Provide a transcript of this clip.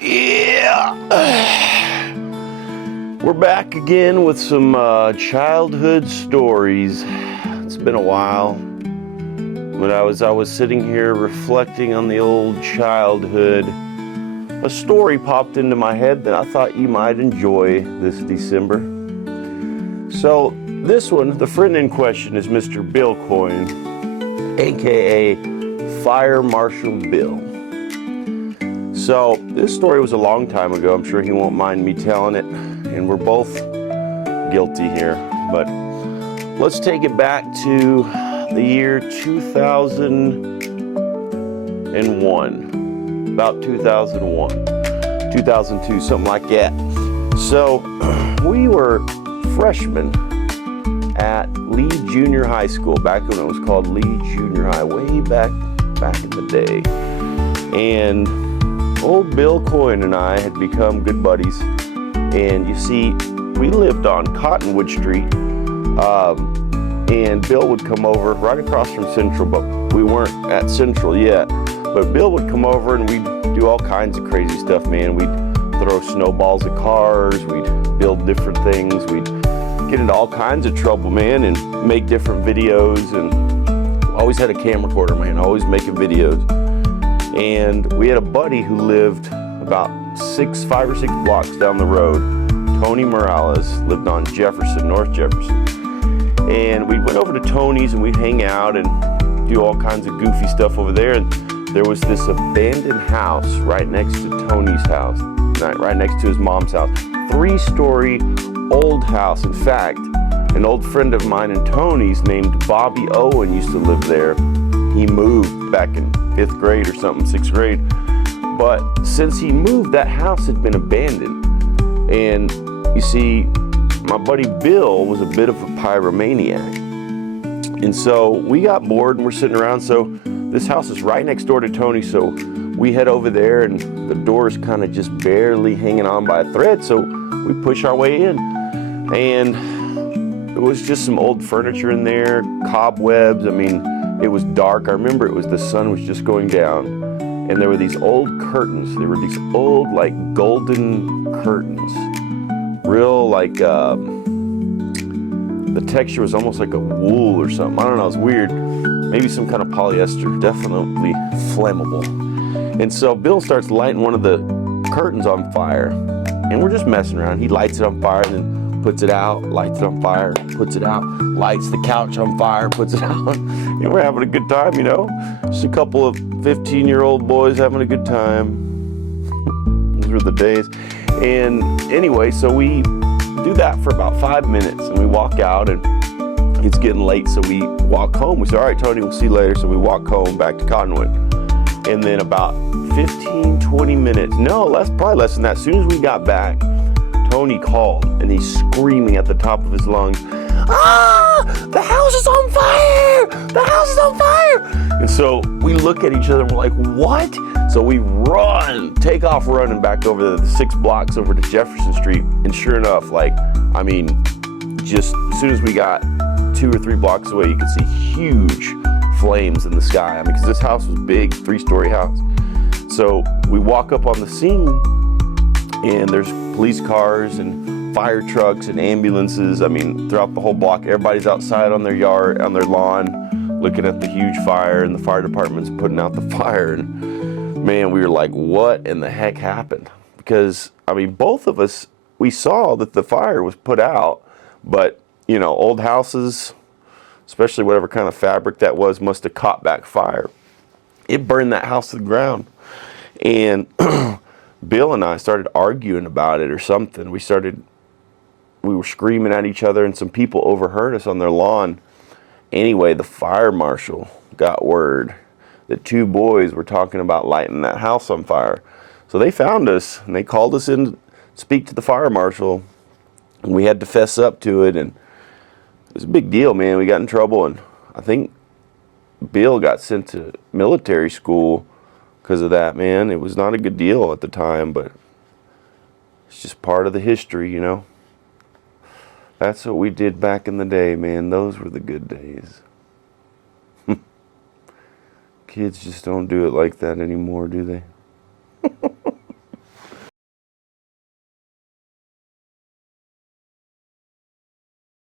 Yeah, we're back again with some childhood stories. It's been a while. When I was sitting here reflecting on the old childhood, a story popped into my head that I thought you might enjoy this December. So this one, the friend in question is Mr. Bill Coyne, aka Fire Marshal Bill. So this story was a long time ago. I'm sure he won't mind me telling it, and we're both guilty here. But let's take it back to the year 2001, about 2001, 2002, something like that. So we were freshmen at Lee Junior High School, back when it was called Lee Junior High, way back in the day. And old Bill Coyne and I had become good buddies. And you see, we lived on Cottonwood Street, and Bill would come over right across from Central, but we weren't at Central yet. But Bill would come over and we'd do all kinds of crazy stuff, man. We'd throw snowballs at cars, we'd build different things, we'd get into all kinds of trouble, man, and make different videos. And always had a camcorder, man, always making videos. And we had a buddy who lived about 5 or 6 blocks down the road. Tony Morales lived on Jefferson, North Jefferson. And we went over to Tony's and we'd hang out and do all kinds of goofy stuff over there. And there was this abandoned house right next to Tony's house, right next to his mom's house. 3-story old house. In fact, an old friend of mine and Tony's named Bobby Owen used to live there. He moved back in 5th grade or something, 6th grade. But since he moved, that house had been abandoned. And you see, my buddy Bill was a bit of a pyromaniac. And so we got bored and we're sitting around. So this house is right next door to Tony. So we head over there and the door's kind of just barely hanging on by a thread. So we push our way in. And it was just some old furniture in there, cobwebs. I mean, it was dark. I remember the sun was just going down, and there were these old curtains. There were these old, like, golden curtains. Real, like, the texture was almost like a wool or something. I don't know, it was weird. Maybe some kind of polyester, definitely flammable. And so Bill starts lighting one of the curtains on fire, and we're just messing around. He lights it on fire and then puts it out, lights it on fire, puts it out, lights the couch on fire, puts it out. And we're having a good time, you know? Just a couple of 15-year-old boys having a good time. Those were the days. And anyway, so we do that for about 5 minutes and we walk out and it's getting late, so we walk home. We say, all right, Tony, we'll see you later. So we walk home back to Cottonwood. And then about 15, 20 minutes, probably less than that. As soon as we got back, Tony called and he's screaming at the top of his lungs, "Ah, the house is on fire! The house is on fire!" And so we look at each other and we're like, what? So we take off running back over the 6 blocks over to Jefferson Street. And sure enough, just as soon as we got 2 or 3 blocks away, you could see huge flames in the sky. I mean, because this house was big, 3-story house. So we walk up on the scene, and there's police cars and fire trucks and ambulances. I mean, throughout the whole block, everybody's outside on their yard, on their lawn, looking at the huge fire, and the fire department's putting out the fire. And man, we were like, what in the heck happened? Because, I mean, both of us, we saw that the fire was put out, but, you know, old houses, especially whatever kind of fabric that was, must have caught back fire. It burned that house to the ground. And Bill and I started arguing about it or something. We were screaming at each other, and some people overheard us on their lawn. Anyway, the fire marshal got word that 2 boys were talking about lighting that house on fire. So they found us, and they called us in to speak to the fire marshal, and we had to fess up to it, and it was a big deal, man. We got in trouble, and I think Bill got sent to military school because of that, man. It was not a good deal at the time, but it's just part of the history, you know. That's what we did back in the day, man. Those were the good days. Kids just don't do it like that anymore, do they?